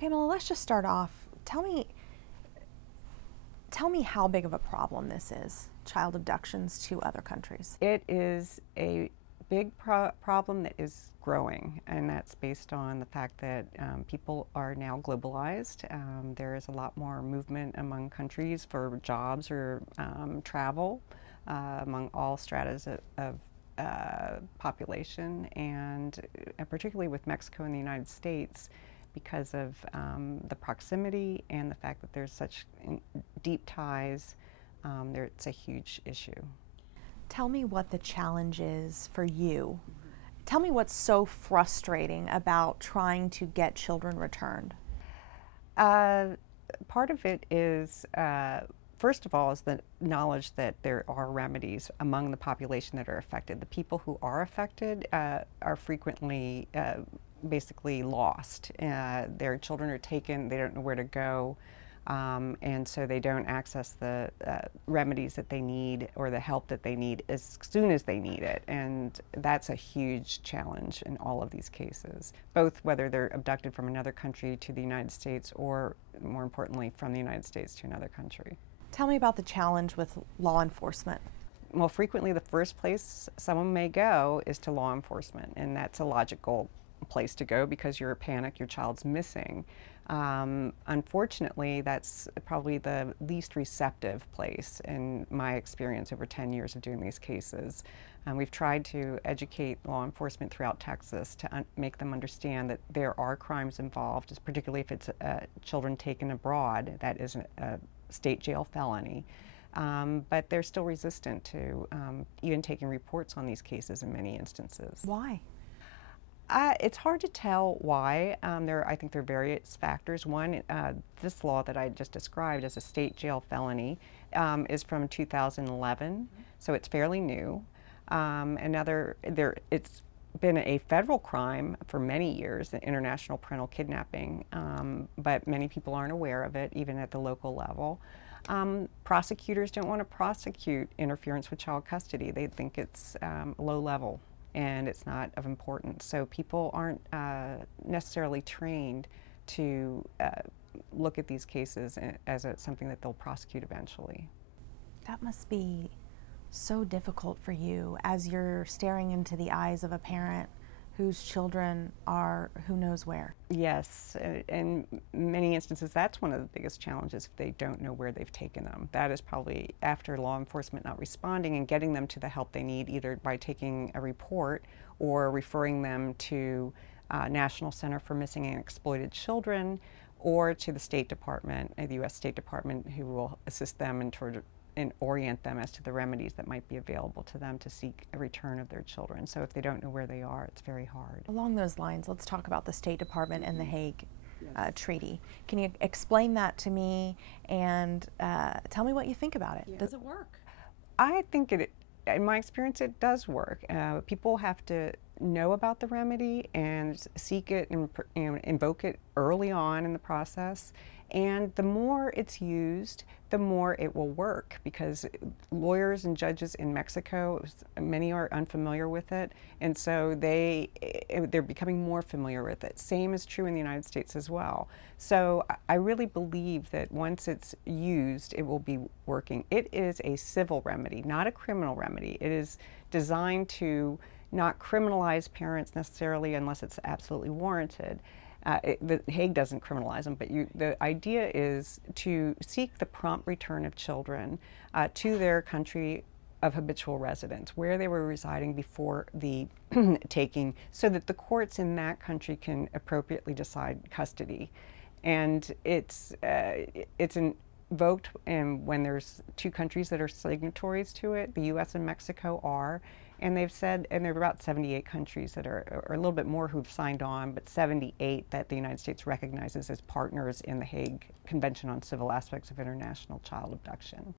Pamela, let's just start off. Tell me how big of a problem this is, child abductions to other countries. It is a big problem that is growing, and that's based on the fact that people are now globalized. There is a lot more movement among countries for jobs or travel among all stratas of population, and particularly with Mexico and the United States, because of the proximity and the fact that there's such deep ties. It's a huge issue. Tell me what the challenge is for you. Tell me what's so frustrating about trying to get children returned. Part of it is, first of all, is the knowledge that there are remedies among the population that are affected. The people who are affected are frequently basically lost. Their children are taken, they don't know where to go, and so they don't access the remedies that they need or the help that they need as soon as they need it. And that's a huge challenge in all of these cases, both whether they're abducted from another country to the United States or, more importantly, from the United States to another country. Tell me about the challenge with law enforcement. Well, frequently the first place someone may go is to law enforcement, and that's a logical place to go because you're panicked, your child's missing. Unfortunately, that's probably the least receptive place in my experience over 10 years of doing these cases. We've tried to educate law enforcement throughout Texas to make them understand that there are crimes involved, particularly if it's children taken abroad. That is a state jail felony. But they're still resistant to even taking reports on these cases in many instances. Why? It's hard to tell why. I think there are various factors. One, this law that I just described as a state jail felony is from 2011, so it's fairly new. It's been a federal crime for many years, the international parental kidnapping, but many people aren't aware of it, even at the local level. Prosecutors don't want to prosecute interference with child custody. They think it's low level and it's not of importance. So people aren't necessarily trained to look at these cases as something that they'll prosecute eventually. That must be so difficult for you as you're staring into the eyes of a parent whose children are who knows where. Yes, in many instances that's one of the biggest challenges if they don't know where they've taken them. That is probably after law enforcement not responding and getting them to the help they need, either by taking a report or referring them to National Center for Missing and Exploited Children or to the State Department, the U.S. State Department, who will assist them and orient them as to the remedies that might be available to them to seek a return of their children. So if they don't know where they are, it's very hard. Along those lines, let's talk about the State Department and the Hague Treaty. Can you explain that to me and tell me what you think about it? Yeah. Does it work? I think in my experience, it does work. People have to know about the remedy and seek it and invoke it early on in the process. And the more it's used, the more it will work, because lawyers and judges in Mexico, many are unfamiliar with it, and so they're becoming more familiar with it. Same is true in the United States as well. So I really believe that once it's used, it will be working. It is a civil remedy, not a criminal remedy. It is designed to not criminalize parents necessarily unless it's absolutely warranted. The Hague doesn't criminalize them, but the idea is to seek the prompt return of children to their country of habitual residence, where they were residing before the taking, so that the courts in that country can appropriately decide custody. And it's invoked when there's two countries that are signatories to it. The U.S. and Mexico are. And they've said, and there are about 78 countries that are, or a little bit more who've signed on, but 78 that the United States recognizes as partners in the Hague Convention on Civil Aspects of International Child Abduction.